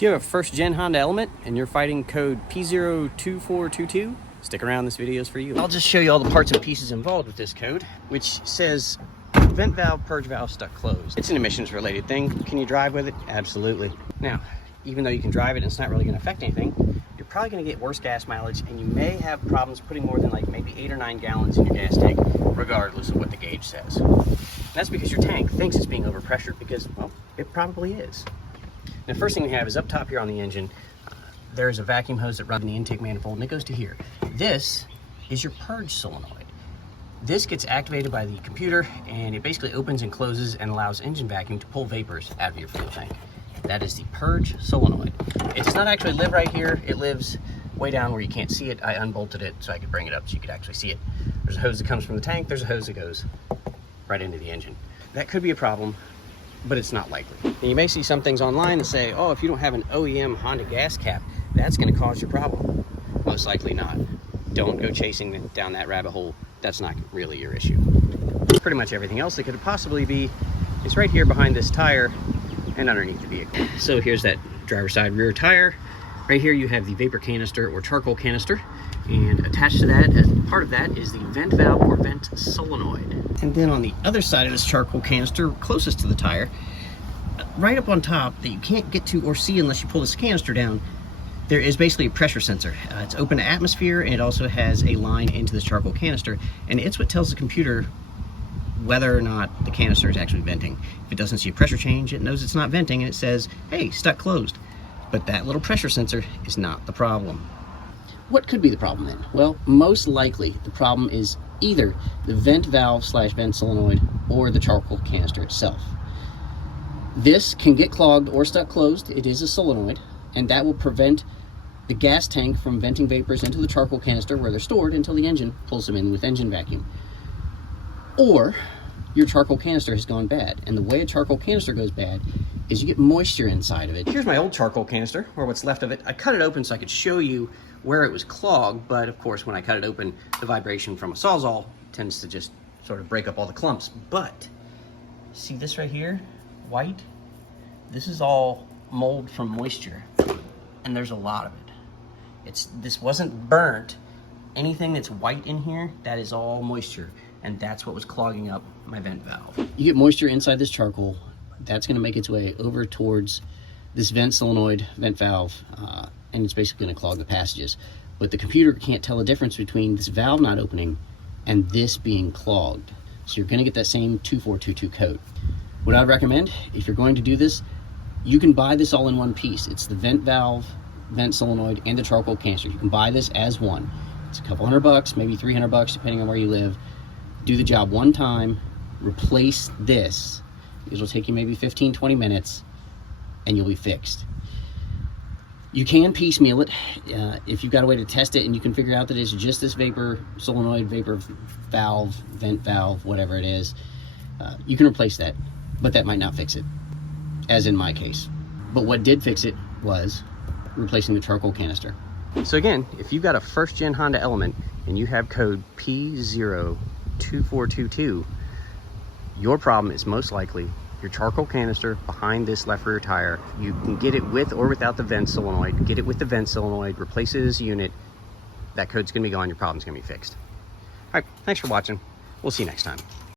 If you have a first-gen Honda Element and you're fighting code P02422, stick around, this video is for you. I'll just show you all the parts and pieces involved with this code, which says vent valve, purge valve stuck closed. It's an emissions related thing. Can you drive with it? Absolutely. Now, even though you can drive it and it's not really going to affect anything, you're probably going to get worse gas mileage, and you may have problems putting more than like maybe 8 or 9 gallons in your gas tank, regardless of what the gauge says. And that's because your tank thinks it's being overpressured because, well, it probably is. The first thing we have is up top here on the engine, there's a vacuum hose that runs in the intake manifold, and it goes to here. This is your purge solenoid. This gets activated by the computer, and it basically opens and closes and allows engine vacuum to pull vapors out of your fuel tank. That is the purge solenoid. It does not actually live right here. It lives way down where you can't see it. I unbolted it so I could bring it up so you could actually see it. There's a hose that comes from the tank. There's a hose that goes right into the engine. That could be a problem, but it's not likely. And you may see some things online that say, oh, if you don't have an OEM Honda gas cap, that's going to cause your problem. Most likely not. Don't go chasing down that rabbit hole. That's not really your issue. Pretty much everything else that could possibly be is right here behind this tire and underneath the vehicle. So here's that driver's side rear tire. Right here you have the vapor canister or charcoal canister, and attached to that, as part of that, is the vent valve or vent solenoid. And then on the other side of this charcoal canister, closest to the tire, right up on top that you can't get to or see unless you pull this canister down, there is basically a pressure sensor. It's open to atmosphere, and it also has a line into the charcoal canister, and it's what tells the computer whether or not the canister is actually venting. If it doesn't see a pressure change, it knows it's not venting, and it says, hey, stuck closed. But that little pressure sensor is not the problem. What could be the problem then? Well, most likely the problem is either the vent valve / vent solenoid or the charcoal canister itself. This can get clogged or stuck closed. It is a solenoid, and that will prevent the gas tank from venting vapors into the charcoal canister where they're stored until the engine pulls them in with engine vacuum. Or your charcoal canister has gone bad, and the way a charcoal canister goes bad is you get moisture inside of it. Here's my old charcoal canister, or what's left of it. I cut it open so I could show you where it was clogged, but of course when I cut it open, the vibration from a Sawzall tends to just sort of break up all the clumps. But see this right here, white? This is all mold from moisture, and there's a lot of it. This wasn't burnt. Anything that's white in here, that is all moisture, and that's what was clogging up my vent valve. You get moisture inside this charcoal, that's going to make its way over towards this vent solenoid, vent valve, and it's basically going to clog the passages. But the computer can't tell the difference between this valve not opening and this being clogged. So you're going to get that same 2422 code. What I'd recommend, if you're going to do this, you can buy this all in one piece. It's the vent valve, vent solenoid, and the charcoal canister. You can buy this as one. It's a couple $100, maybe $300, depending on where you live. Do the job one time, replace this. It'll take you maybe 15-20 minutes, and you'll be fixed. You can piecemeal it if you've got a way to test it and you can figure out that it's just this vapor solenoid, vapor valve, vent valve, whatever it is. You can replace that, but that might not fix it, as in my case. But what did fix it was replacing the charcoal canister. So again, if you've got a first-gen Honda Element and you have code P02422, your problem is most likely your charcoal canister behind this left rear tire. You can get it with or without the vent solenoid. Get it with the vent solenoid, replace it as a unit. That code's gonna be gone, your problem's gonna be fixed. All right, thanks for watching. We'll see you next time.